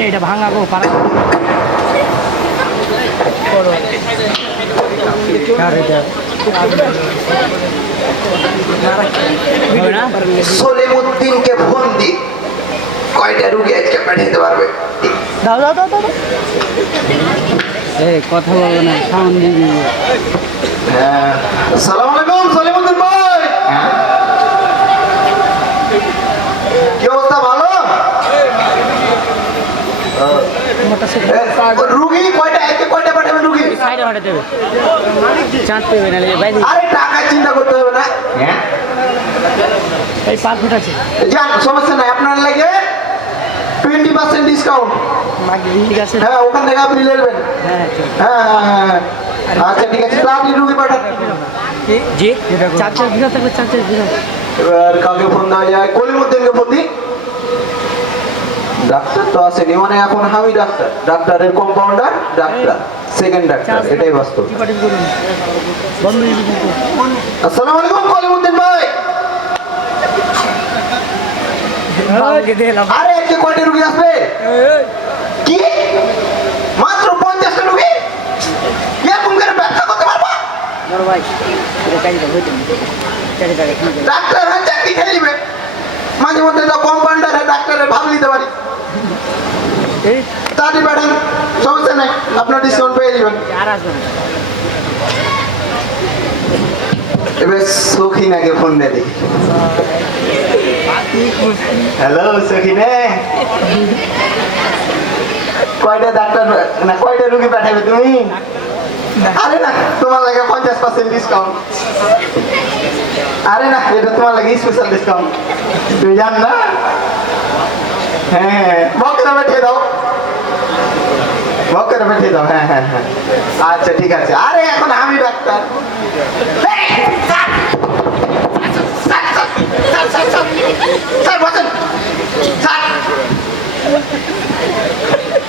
এটা ভাঙা গো না? সলিমুদ্দিনকে ফোন দি কয়টা রুগী আজকে পাঠাতে পারবে? দাও দাও দাও দাও এই কথা বলব না সাউন্ড দিয়ে দিবি। হ্যাঁ। সালাম আলাইকুম সলিমুদ্দিন ভাই। কি অবস্থা ভালো মোটা সে এ, রুগী কয়টা আজকে কয়টা পাঠাবে রুগী? সাইডে ফাটে দেবে চাঁদ পেবে না বাইরে। আরে টাকা চিন্তা করতে হবে না। হ্যাঁ? এই পাঁচ ফুট আছে। যান সমস্যা নাই। আপনার লাগে টোয়েন্টি পার্সেন্ট ডিসকাউন্ট মাকে ঠিক আছে। হ্যাঁ ওখান থেকে আপনি নেবেন। হ্যাঁ হ্যাঁ হ্যাঁ হ্যাঁ আচ্ছা ঠিক আছে। তাহলে রুগী পাঠান। জি? চার চার বিঘা থাকবে চার চার বিঘা এবার কাউকে ফোন দেওয়া যায়। কলিমুদ্দিনকে ফোন দিই। ডাক্তার। তো আসেনি মানে এখন আমি ডাক্তার। ডাক্তারের কম্পাউন্ডার ডাক্তার সেকেন্ড ডাক্তার। এটাই বাস্তব। আসসালামু আলাইকুম কলিমুদ্দিন ভাই। আরে আজকে কয়টা রুগী আসবে? কি? মাত্র পঞ্চাশটা রুগী? এরকম করে ব্যবসা করতে পারব? আছে ডাক্তার হয় চাকরি খেয়ে মাঝে মধ্যে তো কম্পাউন্ডার ডাক্তারের ভাব নিতে পারি। তাড়াতাড়ি পাঠান সমস্যা নাই, আপনার ডিসকাউন্ট পেয়ে যাবেন। এবার সখিনাকে ফোন দে দেখি। হ্যালো সখিনে কয়টা ডাক্তার না, কয়টা রুগী পাঠাবে তুমি? আরে না, তোমার লাগে পঞ্চাশ পার্সেন্ট ডিসকাউন্ট আরে না, এটা তোমার লাগে স্পেশাল ডিসকাউন্ট তুমি জান না? হ্যাঁ বকেরা পাঠিয়ে দাও বকেরা পাঠিয়ে দাও হ্যাঁ হ্যাঁ হ্যাঁ আচ্ছা ঠিক আছে আরে এখন আমি ডাক্তার এই, sir! Sir, sir, sir, sir, sir, sir, বসেন। স্যার।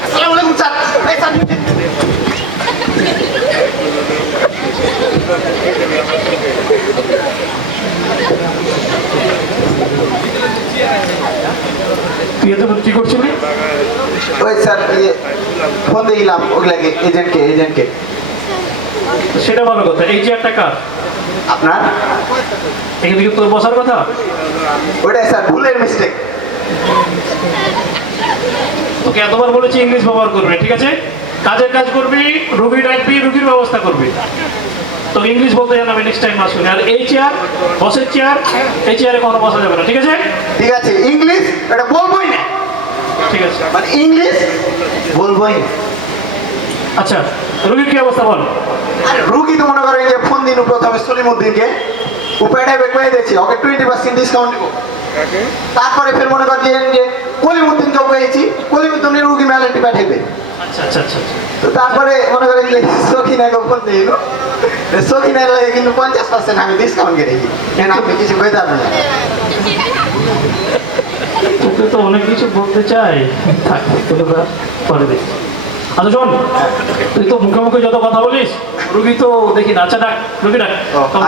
আসসালামু আলাইকুম, স্যার। এই, স্যার, তুই এত কি করছিলি? ওই স্যার ইয়ে, ফোন দিলাম ওগুলাকে এজেন্টকে এজেন্টকে। সেটা ভালো কথা। এই যে একটা কাজ। আপনার? এখানে কি তোর বসার কথা? ওটাই স্যার ভুলের মিস্টেক তোকে এতবার বলেছি ইংলিশ ব্যবহার করবি ঠিক আছে? কাজের কাজ করবি রুগী ডাকবি রুগীর ব্যবস্থা করবি। তো ইংলিশ বলতে জানাবে নেক্সট টাইম আসুন। আর এই চেয়ার বসের চেয়ার এই চেয়ারে কখনো বসা যাবে না ঠিক আছে ঠিক আছে ইংলিশ এটা বলবোই না ঠিক আছে মানে ইংলিশ বলবোই। আচ্ছা রুগীর কি অবস্থা বল? আরে রুগী তো মনে করেন যে ফোন দিন প্রথমে সলিমুদ্দিনকে উপায়টা বের করে দিয়েছি ওকে টোয়েন্টি পার্সেন্ট ডিসকাউন্ট দিব। তারপরে ফের মনে করেন যে- যে কলিমুদ্দিনকে পেয়েছি কলিমুদ্দিনের রুগী মেলাটি পাঠাবে আচ্ছা আচ্ছা আচ্ছা আচ্ছা। তো তারপরে মনে করেন যে সখিনাকে ফোন দিল। সখিনার লাগে কিন্তু পঞ্চাশ পার্সেন্ট আমি ডিসকাউন্ট কেটেছি কেন আপনি কিছু কই পারবেন না তো অনেক কিছু বলতে চাই থাক পরে দেখি আচ্ছা শোন তুই তো মুখে মুখে যত কথা বলিস রুগী তো দেখি না। আচ্ছা ডাক রুগী ডাক।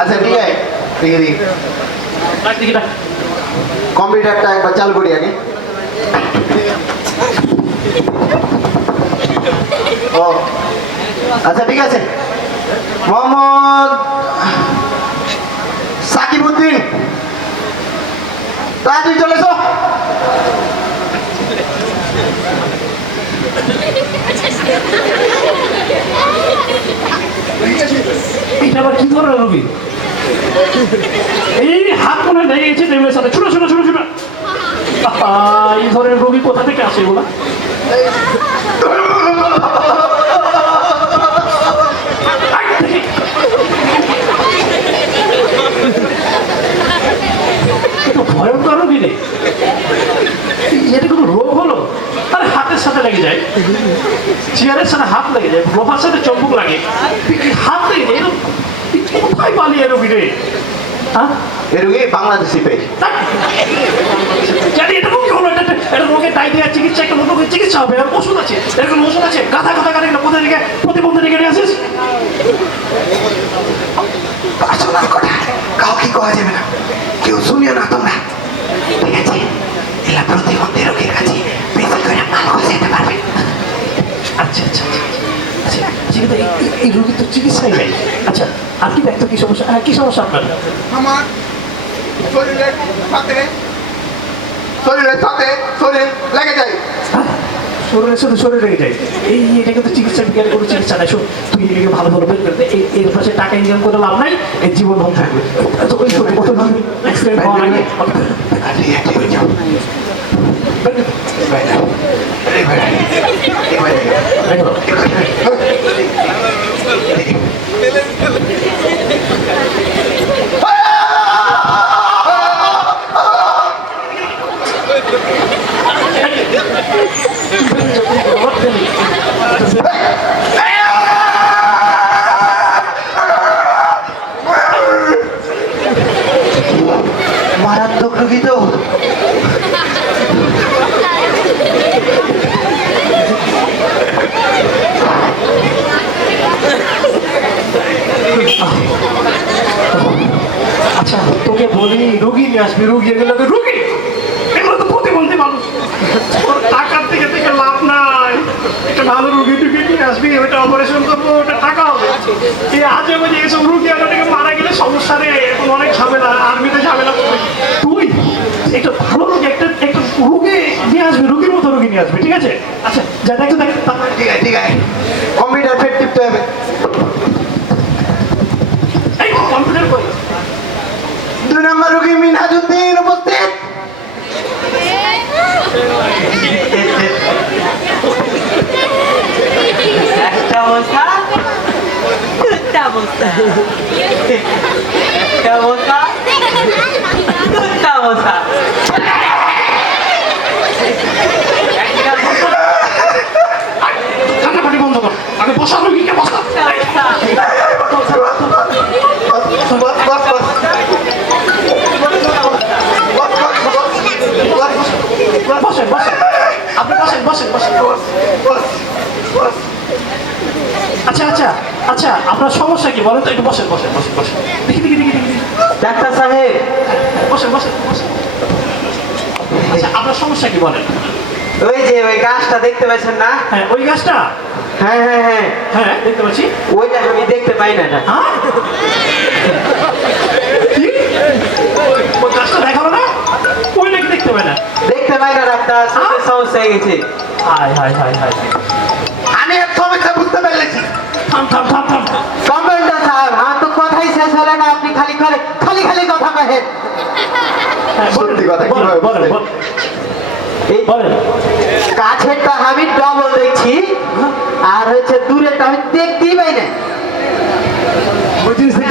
আচ্ছা ঠিক আছে। ঠিক আছে ডাক দেখি ডাক। কম্পিউটারটা একবার চালু করি আগে। ও আচ্ছা ঠিক আছে। মোহাম্মদ সাকিবউদ্দিন তাড়াতাড়ি চলে এসো। এটা আবার কি ধরনের রুগী এই হাত মনে লেগে গেছে টেবিলের সাথে। ছোট ছোট ছোট ছোট। এই ধরনের রোগী কোথা থেকে আসে। তো ভয়ঙ্কর রোগী রে এটা কোনো রোগ হলো আরে হাতের সাথে লেগে যায়। চেয়ারের সাথে হাত লেগে যায় লোহার সাথে চম্বুক লাগে। হাত লেগে যায় এরকম কোথায় পালিয়ে রোগী রে হ্যাঁ এ রুগী বাংলাদেশি পেয়েছি জানি এটা রোগী হলো এটা এটা রোগের ডায়রিয়া চিকিৎসা একটা রোগের চিকিৎসা হবে আর ওষুধ আছে এরকম ওষুধ আছে গাড়ি না কোথায় থেকে প্রতিবন্ধী রেখে নিয়ে আসিস? পার্সোনাল কথা কাউকে কওয়া যাবে না। কেউ শুনিও না তোমরা ঠিক আছে এলা প্রতি আর কি দেখতো কি সমস্যা? হ্যাঁ কি সমস্যা আপনার? আমার শরীরের সাথে শরীরের সাথে শরীর লেগে যায়? শরীরের সাথে শরীর লেগে যায়। এই এটা কিন্তু চিকিৎসা বিজ্ঞানের কোনো চিকিৎসা নাই। শোন তুই এটাকে ভালো ভালো বের করে দে। এই এর পাশে টাকা ইনকাম করে লাভ নাই এই জীবন ধ্বংস থাকবে। তো ওই অ্যাক্সিডেন্ট হওয়ার আগে। আচ্ছা তোকে বলি, রুগী নিয়ে আসবি, রুগী এগুলো রুগী। এগুলো তো প্রতিবন্ধী মানুষ। ওর টাকার থেকে থেকে লাভ নাই। একটা ভালো রুগী টুগী নিয়ে আসবি ওটা অপারেশন করব, ওটা টাকা হবে। এই আজে বাজে এসব রুগী থেকে মারা গেলে সমস্যা রে, এখন অনেক ঝামেলা, আর্মিতে ঝামেলা তুই একটা ভালো রুগী একটা একটা রুগী নিয়ে আসবি রুগীর মতো রুগী নিয়ে আসবি ঠিক আছে? আচ্ছা যা দেখো দেখ ঠিক আছে ঠিক আছে। কম্পিউটার ফের টিপতে হবে। এই কম্পিউটার করি দুই নম্বর রোগী মিনহাজুদ্দিন উপস্থিত। একটা বস্তা দুটা বস্তা একটা বস্তা বস্তা কান্নাকাটি বন্ধ কর। আগে বসা রুগীকে বসা। বসেন বসেন। আপনি বসেন বসেন বসেন। বস বস আচ্ছা আচ্ছা আচ্ছা আপনার সমস্যা কি বলেন তো? একটু বসেন বসেন বসেন বসেন। দেখি দেখি দেখি দেখি। ডাক্তার সাহেব আচ্ছা আপনার সমস্যা কি বলেন? ওই যে ওই গাছটা দেখতে পাচ্ছেন না? হ্যাঁ ওই গাছটা? হ্যাঁ হ্যাঁ হ্যাঁ। হ্যাঁ দেখতে পাচ্ছি। ওইটা আমি দেখতে পাই না এটা। হ্যাঁ? ওই গাছটা দেখাল না? ওই নাকি দেখতে পায় না? দেখতে পাই না ডাক্তার চোখের সমস্যা হয়ে গেছে। হায় হায় হায় হায় আমি এক সমস্যা বুঝতে পেরেছি। থাম থাম থাম থাম কম্পাউন্ডার সাহেব আমার তো কথাই শেষ হলো না আপনি খালি খালি খালি খালি কথা কহেন। হ্যাঁ, সত্যি কথা, কীভাবে বলেন। এই বলেন। কাছেরটা আমি ডবল দেখছি আর হচ্ছে দূরেরটা আমি দেখতেই পাই না।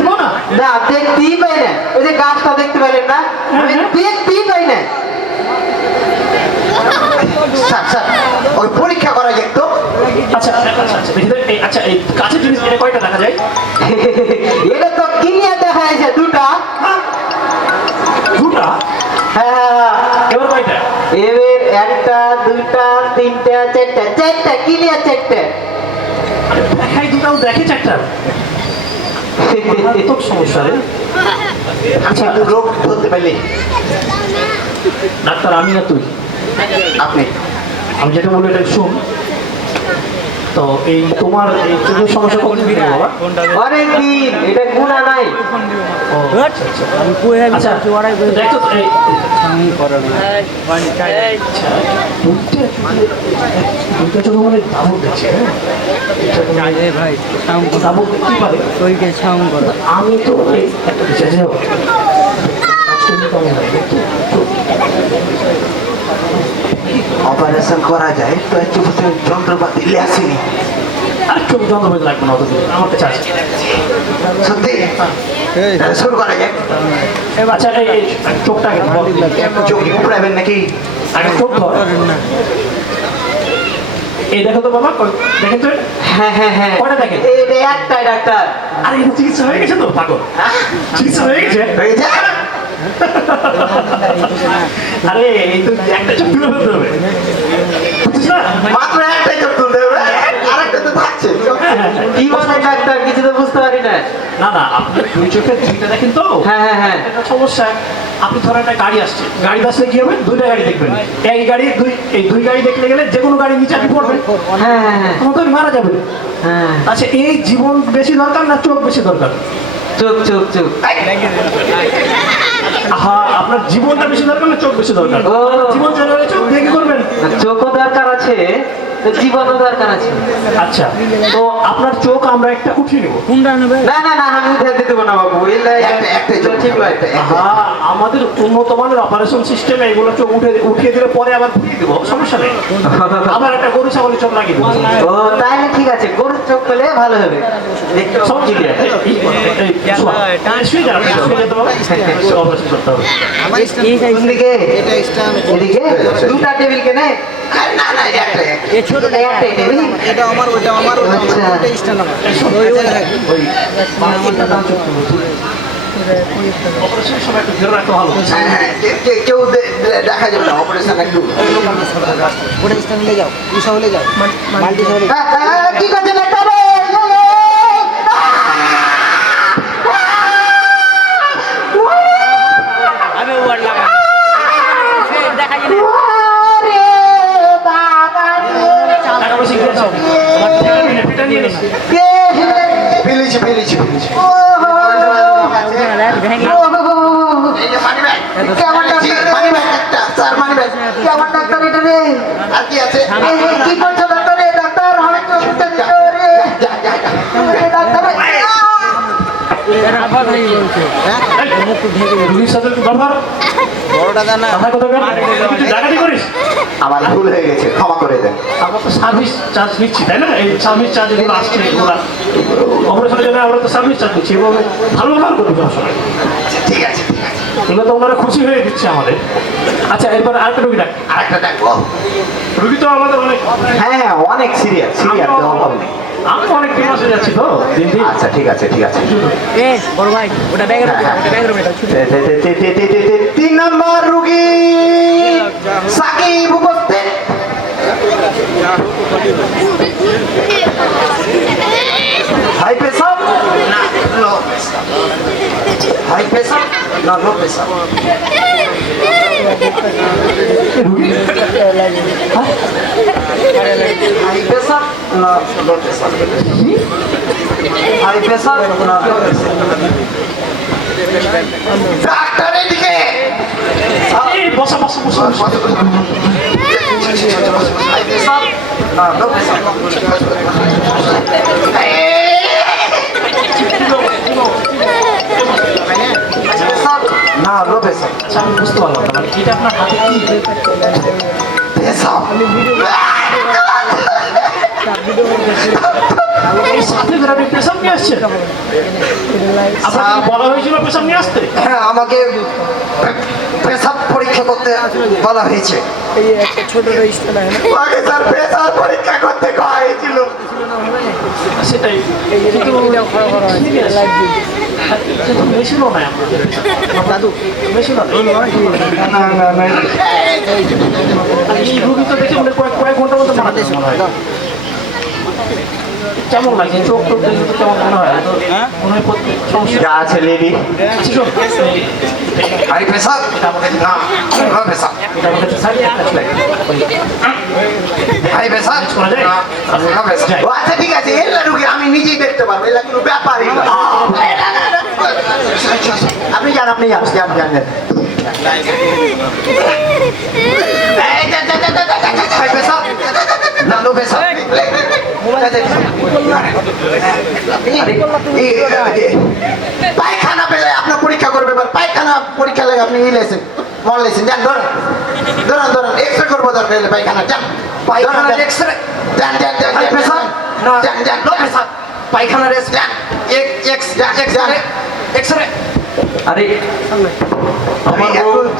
না না? দেখতেই পাই না। ওই যে গাছটা দেখতে পাইলেন না? আমি হ্যাঁ, হ্যাঁ। দেখতেই পাই না। স্যার স্যার ওই পরীক্ষা করা যায় তো আচ্ছা আচ্ছা আচ্ছা দেখি তো, এই আচ্ছা এই কাছের জিনিস এটা কয়টা দেখা যায়? এটা তো ক্লিয়ার দেখা যাচ্ছে দুটা। দুটা? হ্যাঁ এবার কয়টা? এবার একটা দুটা তিনটা চারটা চারটা ক্লিয়ার চারটা। আরে দেখাই দুটাও দেখে চারটা। মারাত্মক সমস্যা রে। আচ্ছা রোগ ধরতে পারলি? ডাক্তার আমি আর তুই? আপনি? আমি যেটা বলব এটা শুন। তো এই তোমার এই চোখের সমস্যা কতদিন থেকে বাবা? অনেক দিন এটা গুণা নাই। আচ্ছা, আচ্ছা। আচ্ছা দেখো এই দুইটা চোখে- দুইটা মানে হ্যাঁ? এটা মানে ভাই পারে আমি তো একটা বিষয় যে কাজটা কেমন হয় দেখতে অপারেশন করা যায় তো একটু বছর যন্ত্রপাতি আসেনি। আর চোখ যন্ত্রপাতি লাগবে না আমার কাছে আছে। সত্যি? শুরু করা যায়? আচ্ছা এই এই চোখটা আগে ধর। চোখ উপড়াবেন নাকি? আগে চোখ ধর। এই দেখো তো বাবা দেখেন তো? হ্যাঁ হ্যাঁ হ্যাঁ। কয়টা দেখেন? এটা একটাই ডাক্তার। আরে চিকিৎসা হয়ে গেছে তো পাগল। চিকিৎসা হয়ে গেছে? হয়ে যায়। আরে এই তো একটা চোখ তুলে ফেলতে হবে। বুঝছিস না? মাত্র একটাই চোখ তুলতে হবে আরেকটা তো থাকছে। কি বলে ডাক্তার কিছু তো বুঝতে পারি না। না না আপনি দুই চোখে দুইটা দেখেন তো। হ্যাঁ হ্যাঁ হ্যাঁ। একটা সমস্যা আপনি ধরেন একটা গাড়ি আসছে। গাড়ি আসলে কি হবে? দুইটা গাড়ি দেখবেন। এই গাড়ি দুই এই দুই গাড়ি দেখলে গেলে যে কোনো গাড়ির নিচে আপনি পড়বেন। হ্যাঁ হ্যাঁ হ্যাঁ। তখন মারা যাবেন। হ্যাঁ। আচ্ছা এই জীবন বেশি দরকার না চোখ বেশি দরকার? চোখ চোখ চোখ। আহা আপনার জীবনটা বেশি দরকার না চোখ বেশি দরকার। জীবন চলে চোখ দেখে করবেন চোখও দরকার আছে। দরকার আছে। আচ্ছা তো আপনার চোখ আমরা একটা উঠিয়ে নেব। না না না আমি উঠে দিতে না বাবু এলে একটা- একটাই চোখ। ঠিক হ্যাঁ আমাদের উন্নত মানের অপারেশন সিস্টেমে এগুলো চোখ উঠে উঠিয়ে দিলে পরে আবার ফুটিয়ে দেবো সমস্যা নেই। আবার একটা গরু ছাগলের চোখ লাগিয়ে দেবো। ও তাহলে ঠিক আছে গরুর চোখ পেলে ভালো হবে। দেখতে সব ঠিক আছে। দুটা টেবিল কেনে না একটাই একটাই। ছোটটা একটাই টেবিল এটা আমার ওটা আমার ওটা আমার। স্ট্যান্ড আমার ওই ওই রাখি। সময় একটু ধরে রাখতে ভালো হ্যাঁ, হ্যাঁ, কে- কে- কেউ দেখা যাবে না অপারেশন একটু ওটা স্ট্যান্ড যাও ইসা হলে যাও মাল্টি হলে যাও কি করছে কি আমার ডাক্তার এটা রে? হ্যাঁ? আমার ভুল হয়ে গেছে ক্ষমা করে দেন। আমরা তো সার্ভিস চার্জ নিচ্ছি তাই না? এই সার্ভিস চার্জ এগুলো আসছে অপারেশনের আমরা তো সার্ভিস চার্জ নিচ্ছি এবং ভালো ব্যবহার করব আচ্ছা, ঠিক আছে। এগুলো তো ওনারা খুশি হয়ে দিচ্ছে আমাদের। আচ্ছা এরপর আরেকটা রুগী ডাক আরেকটা ডাকবো রুগী তো আমাদের অনেক হ্যাঁ হ্যাঁ অনেক সিরিয়াস সিরিয়াস অভাব নেই। আমি অনেক ফেমাস হয়ে যাচ্ছি তো দিন দিন। আচ্ছা ঠিক আছে ঠিক আছে। এ বড় ভাই ওটা ব্যাগের ওটা ব্যাগের তিন নাম্বার রুগী সাকিব উপস্থিত। হাই পেশাব। লো প্রেশার হাই প্রেশার না লো প্রেশার হাই প্রেশার না লো প্রেশার হাই প্রেশার না লো প্রেশার ডাক্তারের দিকে! বসা বসা বসা হাই প্রেশার না লো প্রেশার লোভে আচ্ছা আমি বুঝতে পারলাম না। মানে এটা আপনার হাতে হ্যাঁ, আমাকে পেশাব পরীক্ষা করতে বলা হয়েছে। পরীক্ষা করতে হয়েছিল। সেটাই। দাদু ছিল না না না এই ঘুগি তো দেখে মনে কয়েক কয়েক ঘণ্টার মতো মারা দেশ মনে হয় কেমন লাগছে চোখ টোক দেখলে তো কেমন মনে হয় মনে সমস্যা যা আছে লেডি আচ্ছা, আরে এটা না না এটা আরে শোনা যায়? না ও আচ্ছা ঠিক আছে এলা রুগী আমি নিজেই দেখতে পারব এলা কোনো ব্যাপারই না আপনি যান আপনি যান যান যান। এই, যা, যা, পায়খানা পেলে আপনার পরীক্ষা করবে এবার পায়খানা পরীক্ষা লাগে আপনি ই লেছেন যান ধরেন ধরেন ধরেন এক্সরে করব দরকার হলে পায়খানা যান।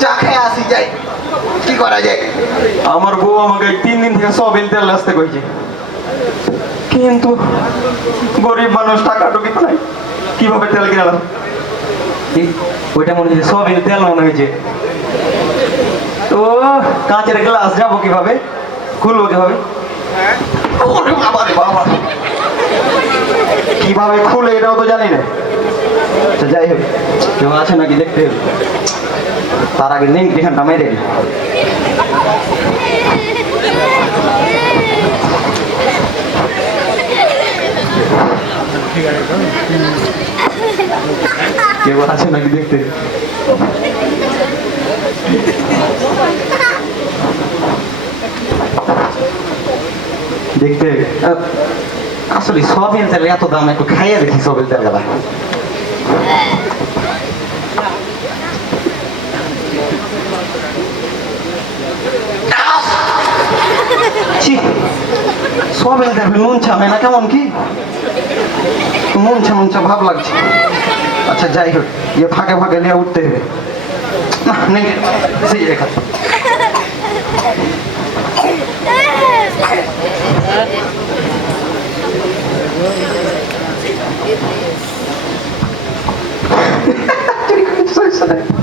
চা আসি যাই। কি করা যায়? আমার বউ আমাকে তিন দিন থেকে সব তেল আসতে কইছে। কিন্তু গরিব মানুষ টাকা টুকি তো নাই। কীভাবে তেল কিনালাম? ওইটা মনে হচ্ছে সব এর তেল মনে হয়েছে। তো কাঁচের গ্লাস যাব কীভাবে? খুলবো কীভাবে? কীভাবে খুলে এটাও তো জানি না। আচ্ছা যাই হোক। কেউ আছে নাকি দেখতে? হবে তার আগে লিঙ্ক এখানটা মেরে দিই ঠিক আছে কেউ আছে নাকি দেখতে? দেখতে আসলে সবিন তেল এত দাম, একটু খাইয়ে দেখি সবিন তেল গেলা সবিন তেল নুন ছা হয় না, কেমন কি? নুন মনছে ভাব লাগছে। আচ্ছা যাই হোক ইয়ে ফাঁকে ফাঁকে নিয়ে উঠতে হবে। সেই রেখা। sorry.